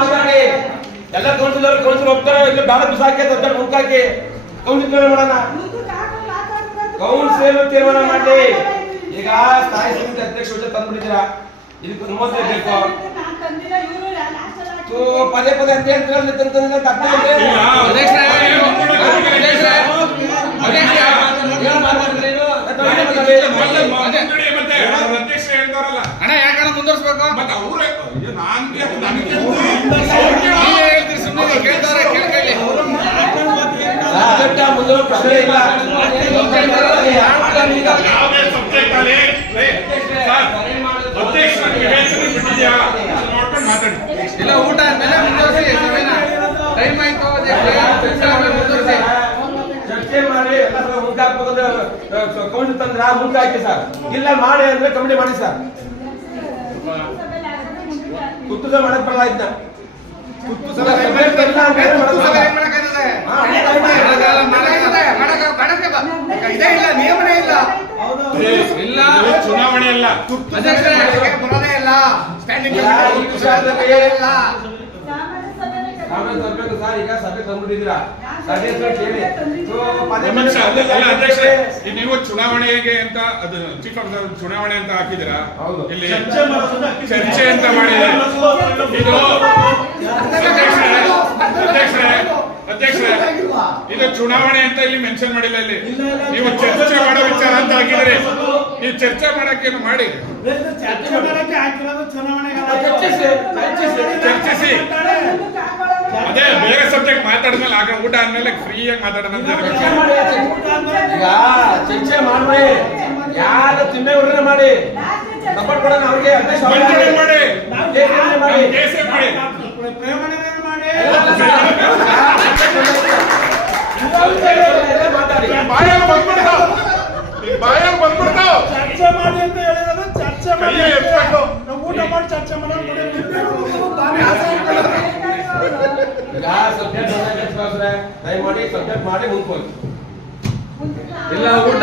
ಮಾತಾಡಿ. ಎಲ್ಲ counsellor council ಹೋಗ್ತಾರೆ ಇಲ್ಲ ಬೇಡ ಬಿಸಾಕಿ ದೊಡ್ಡ ಮುಕ್ಕಾಕಿ. ಕೌನ್ಸಿಲ್ ಮಾಡೋಣ. ಕೌನ್ಸಿಲ್ ತೀರ್ಮಾನ ಮಾಡಿ ಈಗ ಸ್ಥಾಯಿ ಸಮಿತಿ ಅಧ್ಯಕ್ಷ ತಂದ್ಬಿಟ್ಟಿದ್ದೀರಾ. ಇದಕ್ಕೆ ಮೂವತ್ತೈದು ಬೇಕು. ಪದೇ ಪದೇ ಅಂತ ಹೇಳ್ತಿರಲ್ಲ ಮುಂದುವರ್ಸ್ಬೇಕು? ಮತ್ತೆ ಅವರೇ ನಾನು ನನಗೆ ನೀವೇ ಹೇಳ್ತೀರಿ ಸುಮ್ಮನೆ ಕೇಳ್ತಾರೆ ಕೇಳ್ಕೊಳ್ಳಿ ಸಬ್ಜೆಕ್ಟ್ ಮುಂದೆ ಪ್ರಶ್ನೆ ಇಲ್ಲ ಯಾವುದೇ ಸಬ್ಜೆಕ್ಟ್ ಅಲ್ಲಿ ಏ, ಸರ್, ಅಧ್ಯಕ್ಷರ ವಿವೇಚನೆ ಬಿಟ್ಟಿದ್ಯಾ? ಅದನ್ನ ನೋಡ್ಕೊಂಡು ಮಾತಾಡಿ. ಇಲ್ಲ ಊಟ ಆದ್ಮೇಲೆ ಮುಂದುವರ್ಸಿ ಸಭೆನ ಟೈಮ್ ಆಯ್ತು ಅಧ್ಯಕ್ಷರೇ, ಊಟ ಆದ್ಮೇಲೆ ಮುಂದುವರ್ಸಿ. ಚರ್ಚೆ ಮಾಡಿ ಎಲ್ಲ ಸಲ ಮುಂದೆ ಹಾಕ್ಬೇಕಂದ್ರೆ ಕೌಂಟ್ ತಂದ್ರೆ ಮುಂದೆ ಹಾಕಿ ಸರ್. ಇಲ್ಲ ಮಾಡಿ ಅಂದ್ರೆ ಕಮಿಟಿ ಮಾಡಿ ಸರ್ ಕುತ್ತುಸ ಮಾಡಕ್ ಬರಲ್ಲ ಇದನ್ನ ಕುತ್ತುಸ ಸಬ್ಜೆಕ್ಟ್ ಇಲ್ಲ ಅಂತ ಹೇಳಿ ಮಾಡಕ್ ಬರಲ್ಲ. ಹಾ, ಮಾಡಕ್ಕಾಗಲ್ಲ, ಮಾಡಕ್ಕಾಗಲ್ಲ, ಮಾಡಕ್ಕಾಗಲ್ಲ, ಮಾಡಕ್ಕಾಗಲ್ಲ. ಇದೇ ಇಲ್ಲ ನಿಯಮನೇ ಇಲ್ಲ. ಇಲ್ಲ ಇದ್ದ ಚುನಾವಣೆ ಅಲ್ಲ. ಅಧ್ಯಕ್ಷರೇ ಬರೋದೇ ಇಲ್ಲ. ತರ್ಬೇಕು ಸರ್ ಈಗ ಸಭೆ ತಂದ್ಬಿಟ್ಟಿದ್ದೀರಾ? ಸಭೆ ಅಧ್ಯಕ್ಷ ನೀವು ಚುನಾವಣೆಗೆ ಅಂತ ಅದು ಚೀಫ್ ಆಫೀಸರ್ ಚುನಾವಣೆ ಅಂತ ಹಾಕಿದಿರಾ ಹೌದು. ಇಲ್ಲಿ ಚರ್ಚೆ ಅಂತ ಮಾಡಿದ್ರೆ ಇದು ಅಧ್ಯಕ್ಷರೇ ಅಧ್ಯಕ್ಷರೇ ಇದು ಚುನಾವಣೆ ಅಂತ ಇಲ್ಲಿ ಮೆನ್ಷನ್ ಮಾಡಿಲ್ಲ ಇಲ್ಲಿ. ನೀವು ಚರ್ಚೆ ಮಾಡೋ ವಿಚಾರ ಅಂತ ಹಾಕಿದ್ರೆ ನೀವು ಚರ್ಚೆ ಮಾಡಕ್ಕೇನು ಮಾಡಿ? ಚರ್ಚೆ ಮಾಡಕ್ಕೆ ಚರ್ಚಿಸಿ ಚರ್ಚಿಸಿ. ಚರ್ಚಿಸಿ. ಅದೇ ಬೇರೆ ಸಬ್ಜೆಕ್ಟ್ ಮಾತಾಡಿದ್ಮೇಲೆ ಆಗ ಊಟ ಆದ್ಮೇಲೆ ಫ್ರೀಯಾಗಿ ಮಾತಾಡೋಣ ಈಗ ಚರ್ಚೆ ಮಾಡ್ರಿ ಯಾರು ತಿಮ್ಮೆ ಹುಡುಗರ ಮಾಡಿ. ಸಪೋರ್ಟ್ ಕೊಡೋಣ ಅವ್ರಿಗೆ. ಮಾಡಿ. ಮಾಡಿ ಕೇಸೇ ಮಾಡಿ ಪ್ರೇಮಣೆ ಮಾಡಿ ಎಲ್ಲ ಮಾತಾಡಿ ಬಾಯಲ್ಲಿ ಬಂದ್ಬಿಡ್ತಾವ್ ನಿನ್ ಬಾಯಲ್ಲಿ ಬಂದ್ಬಿಡ್ತಾವ್ ಚರ್ಚೆ ಮಾಡಿ ಅಂತ ಹೇಳಿರೋದು ಚರ್ಚೆ ಮಾಡಿ ಕೈಯಲ್ಲಿ ಎತ್ಕೊಂಡು. ನಾವು ಊಟ ಮಾಡಿ ಚರ್ಚೆ ಮಾಡೋಣ ಈಗ ಸಬ್ಜೆಕ್ಟ್ ದಯಮಾಡಿ ಸಬ್ಜೆಕ್ಟ್ ಮಾಡಿ ಮುಂದ್ಕೊಂಡು ಇಲ್ಲ ಊಟ